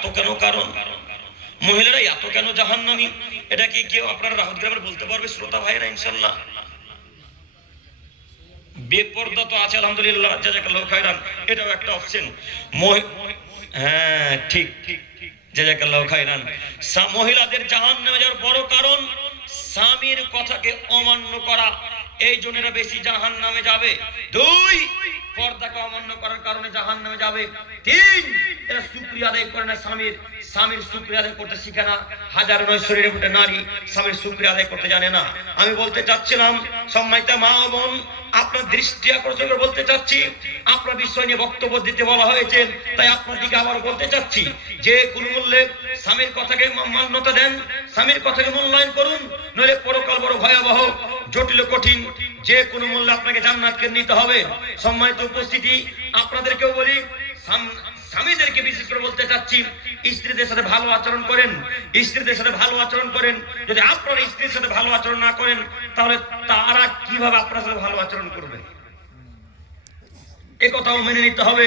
এত কেন কারণ? মহিলারা এত কেন জাহান্নামী? এটা কি কেউ আপনারা রাহত গ্রামের বলতে পারবে শ্রোতা ভাইরা? ইনশাল্লাহ বেপরদা তো আছে আলহামদুলিল্লাহ, জাযাকাল্লাহু খায়রান, এটাও একটা অপশন। হ্যাঁ ঠিক, জাযাকাল্লাহু খায়রান। মহিলাদের জাহান্নামে যাওয়ার বড় কারণ স্বামীর কথাকে অমান্য করা, এই জন্য এরা বেশি জাহান্নামে যাবে। 2, পর্দাকে অমান্য করার কারণে জাহান্নামে যাবে। 3, এরা শুকরিয়া আদায় করে না, স্বামীর শুকরিয়া আদায় করতে শিখে না। হাজার নয় শরীরে উঠে নারী স্বামীর শুকরিয়া আদায় করতে জানে না। আমি বলতে চাচ্ছিলাম সম্মানিতা মা ও বোন, আপনার দৃষ্টি আকর্ষণ করে বলতে চাচ্ছি, আপনার বিষয় নিয়ে বক্তব্য দিতে বলা হয়েছে, তাই আপনার দিকে আবার বলতে চাচ্ছি, যে কোন মূল্যে স্বামীর কথাকে মান্যতা দেন, স্বামীর কথাকে মূল্যায়ন করুন, নইলে পরকাল বড় ভয়াবহ, জটিল, কঠিন। যে কোনো মূল্যে আপনাকে জান্নাতকে নিতে হবে। সম্মানিত উপস্থিতি, আপনাদেরকেও বলি, স্বামীদেরকে বিশেষ করে বলতে চাচ্ছি, স্ত্রীদের সাথে ভালো আচরণ করেন, স্ত্রীদের সাথে ভালো আচরণ করেন। যদি আপনারা স্ত্রীর সাথে ভালো আচরণ না করেন, তাহলে তারা কিভাবে আপনার সাথে ভালো আচরণ করবে? এ কথাও মেনে নিতে হবে।